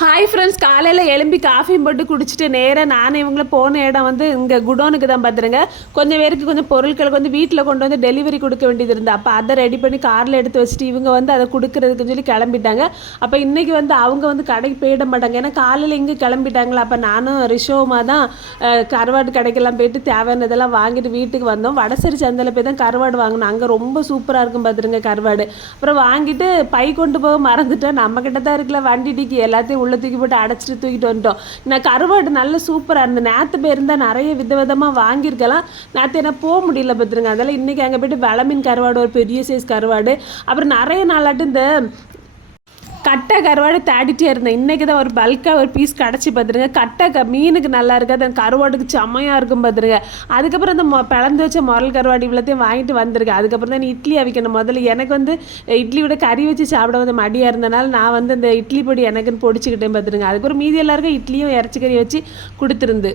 Hi friends, காலையில் எழும்பி காஃபியும் போட்டு குடிச்சிட்டு நேராக நானும் இவங்கள போன இடம் வந்து இங்கே குடோனுக்கு தான் பார்த்துருங்க. கொஞ்சம் பேருக்கு கொஞ்சம் பொருட்களை வந்து வீட்டில் கொண்டு வந்து டெலிவரி கொடுக்க வேண்டியது இருந்தால் அப்போ அதை ரெடி பண்ணி காரில் எடுத்து வச்சுட்டு இவங்க வந்து அதை கொடுக்குறதுக்குன்னு சொல்லி கிளம்பிட்டாங்க. அப்போ இன்றைக்கி வந்து அவங்க வந்து கடைக்கு போயிட மாட்டாங்க, ஏன்னா காலையில் இங்கே கிளம்பிட்டாங்களா. அப்போ நானும் ரிஷோமாக தான் கருவாடு கடைக்கெல்லாம் போயிட்டு தேவையானதெல்லாம் வாங்கிட்டு வீட்டுக்கு வந்தோம். வடசரி சந்தையில் போய் தான் கருவாடு வாங்கினோம். அங்கே ரொம்ப சூப்பராக இருக்கும் பார்த்துருங்க கருவாடு. அப்புறம் வாங்கிட்டு பை கொண்டு போக மறந்துட்டேன். நம்மக்கிட்ட தான் இருக்கல வண்டி டிக்கி எல்லாத்தையும் உள்ள தூக்கி போட்டு அடைச்சிட்டு தூக்கிட்டு வந்துட்டோம். நான் கருவாடு நல்ல சூப்பராக இருந்தது. நேற்று போயிருந்தால் நிறைய விதவிதமாக வாங்கியிருக்கலாம். நேற்று என்ன போக முடியல பார்த்துருங்க. அதெல்லாம் இன்றைக்கி அங்கே போய்ட்டு வெளமீன் கருவாடு, ஒரு பெரிய சைஸ் கருவாடு, அப்புறம் நிறைய நாளாட்டு இந்த கட்டை கருவாடு தேடிட்டே இருந்தேன். இன்றைக்கி தான் ஒரு பல்காக ஒரு பீஸ் கிடச்சி பார்த்துருங்க. கட்டை மீனுக்கு நல்லா இருக்காது, அந்த கருவாடுக்கு செம்மையாக இருக்கும் பார்த்துருங்க. அதுக்கப்புறம் அந்த பிளந்து வச்ச முரல் கருவாடு இவ்வளோத்தையும் வாங்கிட்டு வந்திருக்கேன். அதுக்கப்புறம் தான் இட்லி அவிக்கணும். முதல்ல எனக்கு வந்து இட்லி விட கறி வச்சு சாப்பிட வந்து மடியாக இருந்தனால நான் வந்து இந்த இட்லி பொடி எனக்குன்னு பொடிச்சிக்கிட்டேன் பார்த்துருங்க. அதுக்கப்புறம் மீதி எல்லாருக்கும் இட்லியும் இறச்சி கறி வச்சு கொடுத்துருந்து.